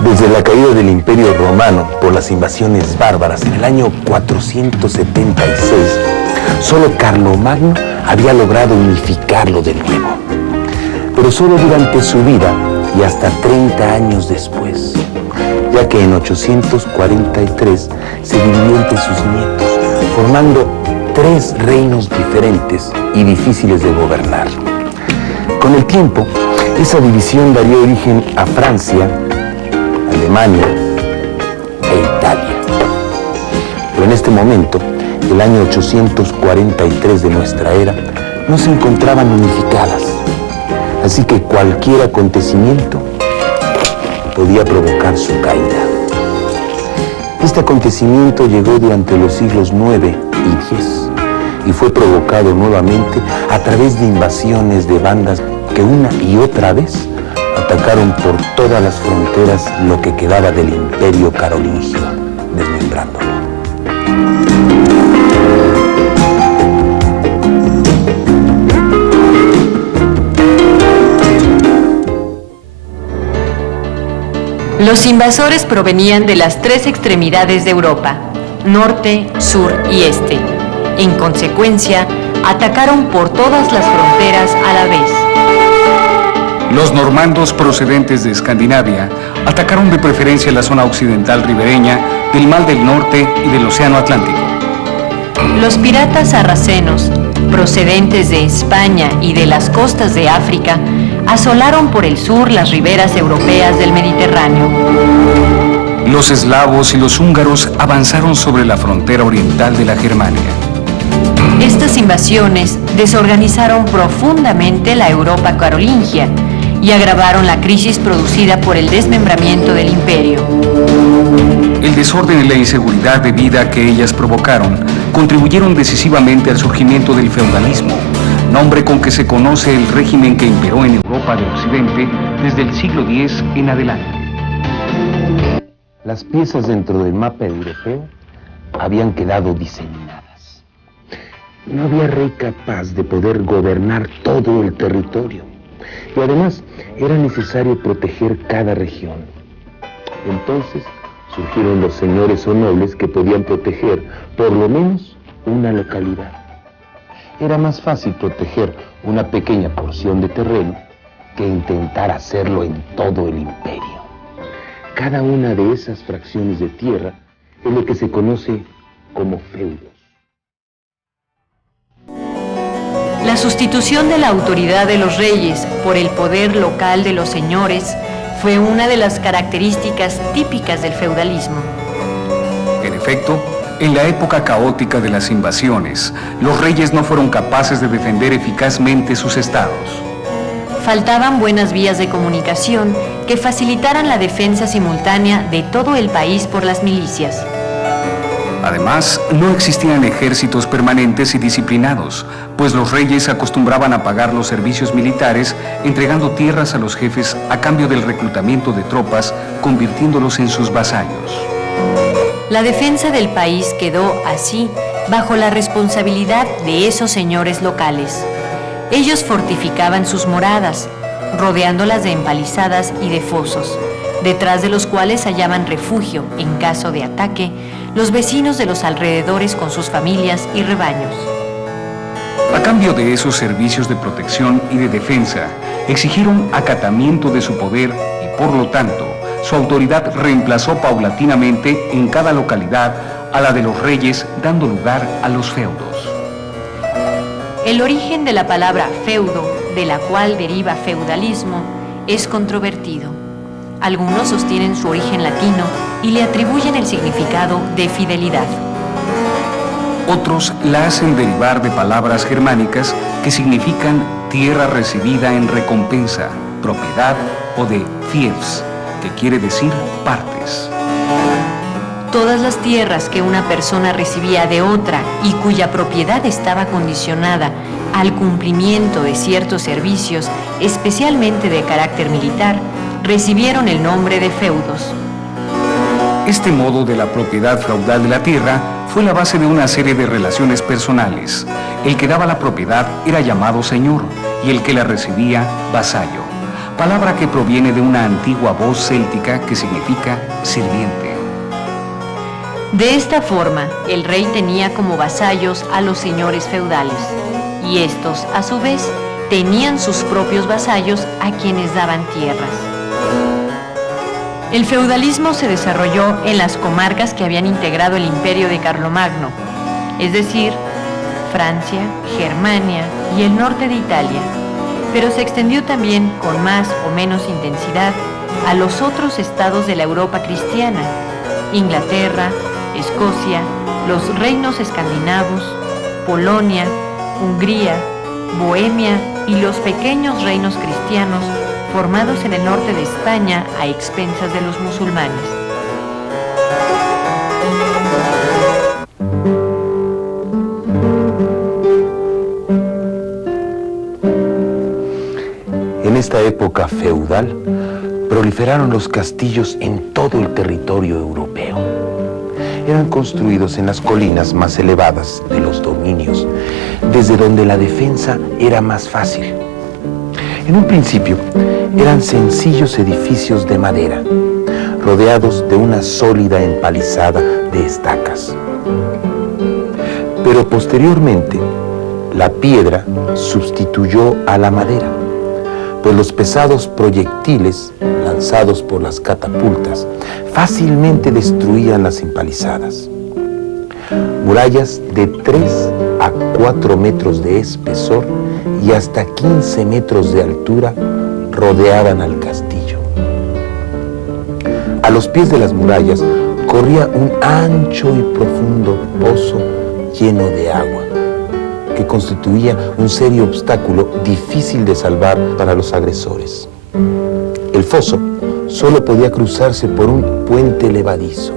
Desde la caída del Imperio Romano por las invasiones bárbaras en el año 476, solo Carlomagno había logrado unificarlo de nuevo. Pero solo durante su vida y hasta 30 años después, ya que en 843 se dividió entre sus nietos, formando 3 reinos diferentes y difíciles de gobernar. Con el tiempo, esa división daría origen a Francia, Alemania e Italia. Pero en este momento, el año 843 de nuestra era, no se encontraban unificadas. Así que cualquier acontecimiento podía provocar su caída. Este acontecimiento llegó durante los siglos IX y X y fue provocado nuevamente a través de invasiones de bandas que una y otra vez atacaron por todas las fronteras lo que quedaba del Imperio Carolingio, desmembrándolo. Los invasores provenían de las 3 extremidades de Europa, norte, sur y este. En consecuencia, atacaron por todas las fronteras a la vez. Los normandos procedentes de Escandinavia atacaron de preferencia la zona occidental ribereña del Mar del Norte y del Océano Atlántico. Los piratas sarracenos, procedentes de España y de las costas de África, asolaron por el sur las riberas europeas del Mediterráneo. Los eslavos y los húngaros avanzaron sobre la frontera oriental de la Germania. Estas invasiones desorganizaron profundamente la Europa carolingia y agravaron la crisis producida por el desmembramiento del imperio. El desorden y la inseguridad de vida que ellas provocaron contribuyeron decisivamente al surgimiento del feudalismo, nombre con que se conoce el régimen que imperó en Europa del Occidente desde el siglo X en adelante. Las piezas dentro del mapa europeo habían quedado diseminadas. No había rey capaz de poder gobernar todo el territorio. Y además era necesario proteger cada región. Entonces surgieron los señores o nobles que podían proteger por lo menos una localidad. Era más fácil proteger una pequeña porción de terreno que intentar hacerlo en todo el imperio. Cada una de esas fracciones de tierra es lo que se conoce como feudos. La sustitución de la autoridad de los reyes por el poder local de los señores fue una de las características típicas del feudalismo. En efecto, en la época caótica de las invasiones, los reyes no fueron capaces de defender eficazmente sus estados. Faltaban buenas vías de comunicación que facilitaran la defensa simultánea de todo el país por las milicias. Además, no existían ejércitos permanentes y disciplinados, pues los reyes acostumbraban a pagar los servicios militares entregando tierras a los jefes a cambio del reclutamiento de tropas, convirtiéndolos en sus vasallos. La defensa del país quedó así bajo la responsabilidad de esos señores locales. Ellos fortificaban sus moradas, rodeándolas de empalizadas y de fosos, detrás de los cuales hallaban refugio, en caso de ataque, los vecinos de los alrededores con sus familias y rebaños. A cambio de esos servicios de protección y de defensa, exigieron acatamiento de su poder y, por lo tanto, su autoridad reemplazó paulatinamente en cada localidad a la de los reyes, dando lugar a los feudos. El origen de la palabra feudo, de la cual deriva feudalismo, es controvertido. Algunos sostienen su origen latino y le atribuyen el significado de fidelidad. Otros la hacen derivar de palabras germánicas que significan tierra recibida en recompensa, propiedad o de fiefs, que quiere decir partes. Todas las tierras que una persona recibía de otra y cuya propiedad estaba condicionada al cumplimiento de ciertos servicios, especialmente de carácter militar, recibieron el nombre de feudos. Este modo de la propiedad feudal de la tierra fue la base de una serie de relaciones personales. El que daba la propiedad era llamado señor y el que la recibía, vasallo, palabra que proviene de una antigua voz céltica que significa sirviente. De esta forma, el rey tenía como vasallos a los señores feudales, y estos, a su vez, tenían sus propios vasallos a quienes daban tierras. El feudalismo se desarrolló en las comarcas que habían integrado el imperio de Carlomagno, es decir, Francia, Germania y el norte de Italia, pero se extendió también con más o menos intensidad a los otros estados de la Europa cristiana: Inglaterra, Escocia, los reinos escandinavos, Polonia, Hungría, Bohemia y los pequeños reinos cristianos formados en el norte de España a expensas de los musulmanes. En esta época feudal, proliferaron los castillos en todo el territorio europeo. Eran construidos en las colinas más elevadas de los dominios, desde donde la defensa era más fácil. En un principio, eran sencillos edificios de madera, rodeados de una sólida empalizada de estacas. Pero posteriormente, la piedra sustituyó a la madera, pues los pesados proyectiles lanzados por las catapultas fácilmente destruían las empalizadas. Murallas de 3 a 4 metros de espesor y hasta 15 metros de altura rodeaban al castillo. A los pies de las murallas corría un ancho y profundo pozo lleno de agua, que constituía un serio obstáculo difícil de salvar para los agresores. El foso solo podía cruzarse por un puente levadizo.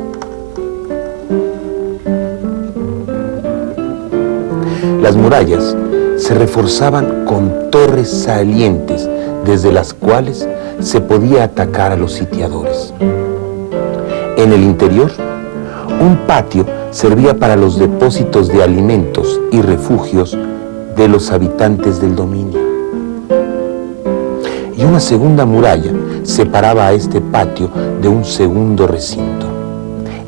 Las murallas se reforzaban con torres salientes desde las cuales se podía atacar a los sitiadores. En el interior, un patio servía para los depósitos de alimentos y refugios de los habitantes del dominio. Y una segunda muralla separaba a este patio de un segundo recinto,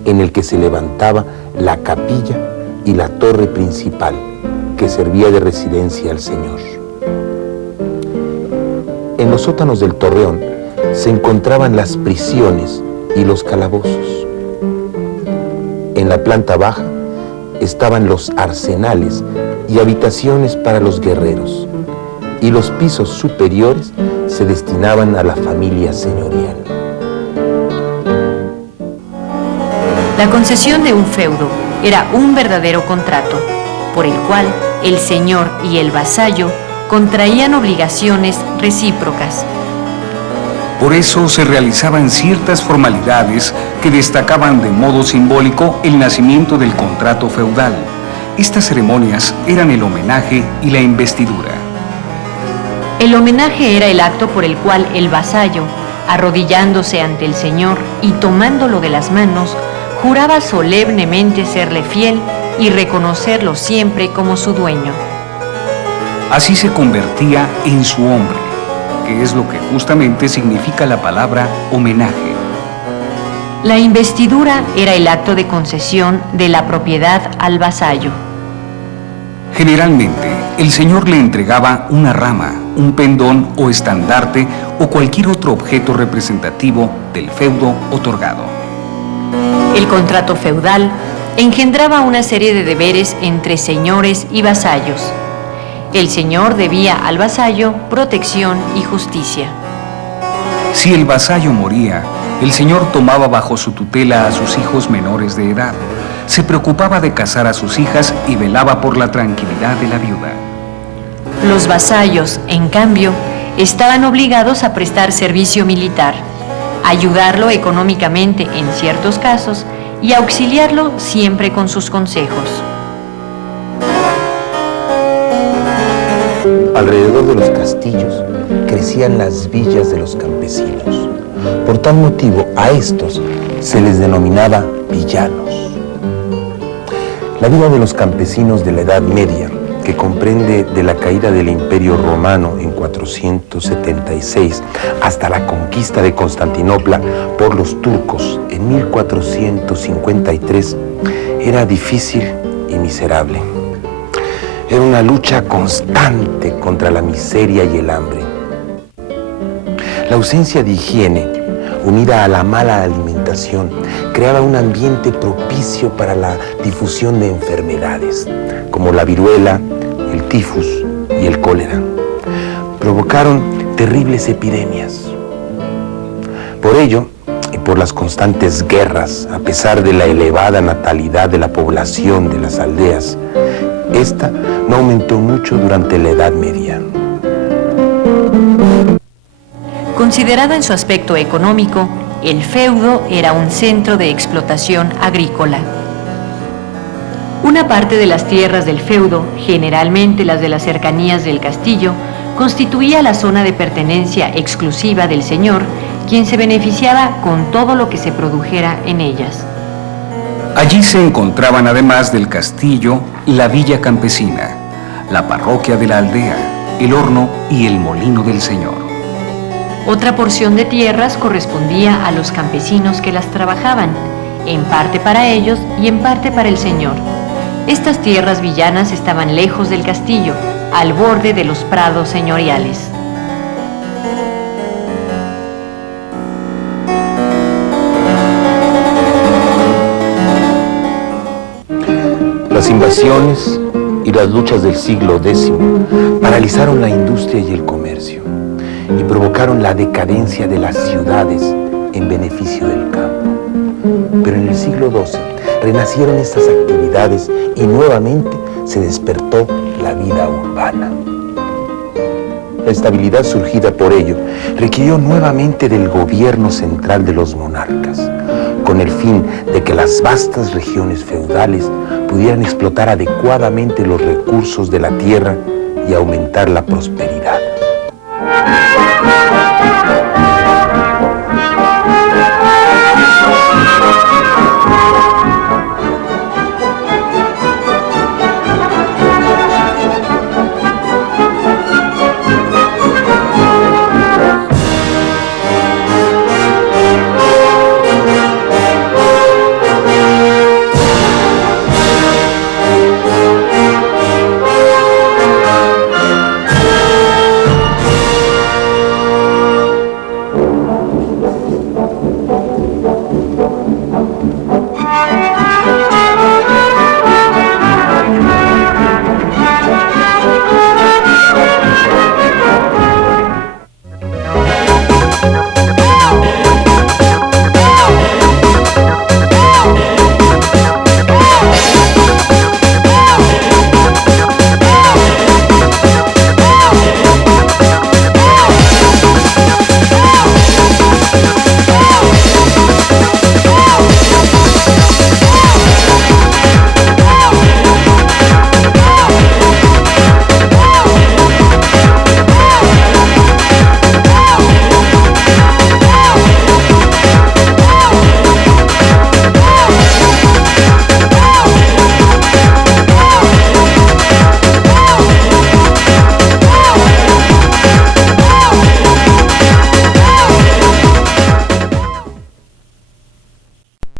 en el que se levantaba la capilla y la torre principal, que servía de residencia al señor. En los sótanos del torreón se encontraban las prisiones y los calabozos. En la planta baja estaban los arsenales y habitaciones para los guerreros, y los pisos superiores se destinaban a la familia señorial. La concesión de un feudo era un verdadero contrato, por el cual el señor y el vasallo contraían obligaciones recíprocas. Por eso se realizaban ciertas formalidades que destacaban de modo simbólico el nacimiento del contrato feudal. Estas ceremonias eran el homenaje y la investidura. El homenaje era el acto por el cual el vasallo, arrodillándose ante el señor y tomándolo de las manos, juraba solemnemente serle fiel y reconocerlo siempre como su dueño. Así se convertía en su hombre, que es lo que justamente significa la palabra homenaje. La investidura era el acto de concesión de la propiedad al vasallo. Generalmente, el señor le entregaba una rama, un pendón o estandarte o cualquier otro objeto representativo del feudo otorgado. El contrato feudal engendraba una serie de deberes entre señores y vasallos. El señor debía al vasallo protección y justicia. Si el vasallo moría, el señor tomaba bajo su tutela a sus hijos menores de edad, se preocupaba de casar a sus hijas y velaba por la tranquilidad de la viuda. Los vasallos, en cambio, estaban obligados a prestar servicio militar, ayudarlo económicamente en ciertos casos y auxiliarlo siempre con sus consejos. Alrededor de los castillos crecían las villas de los campesinos, Por tal motivo, a estos se les denominaba villanos. La vida de los campesinos de la Edad Media, que comprende de la caída del Imperio Romano en 476 hasta la conquista de Constantinopla por los turcos en 1453, era difícil y miserable. Era una lucha constante contra la miseria y el hambre. La ausencia de higiene, unida a la mala alimentación, creaba un ambiente propicio para la difusión de enfermedades, como la viruela, el tifus y el cólera. Provocaron terribles epidemias. Por ello, y por las constantes guerras, a pesar de la elevada natalidad de la población de las aldeas, esta no aumentó mucho durante la Edad Media. Considerado en su aspecto económico, el feudo era un centro de explotación agrícola. Una parte de las tierras del feudo, generalmente las de las cercanías del castillo, constituía la zona de pertenencia exclusiva del señor, quien se beneficiaba con todo lo que se produjera en ellas. Allí se encontraban, además del castillo, la villa campesina, la parroquia de la aldea, el horno y el molino del señor. Otra porción de tierras correspondía a los campesinos que las trabajaban, en parte para ellos y en parte para el señor. Estas tierras villanas estaban lejos del castillo, al borde de los prados señoriales. Las invasiones y las luchas del siglo X paralizaron la industria y el comercio y provocaron la decadencia de las ciudades en beneficio del campo. Pero en el siglo XII renacieron estas actividades y nuevamente se despertó la vida urbana. La estabilidad surgida por ello requirió nuevamente del gobierno central de los monarcas, con el fin de que las vastas regiones feudales pudieran explotar adecuadamente los recursos de la tierra y aumentar la prosperidad.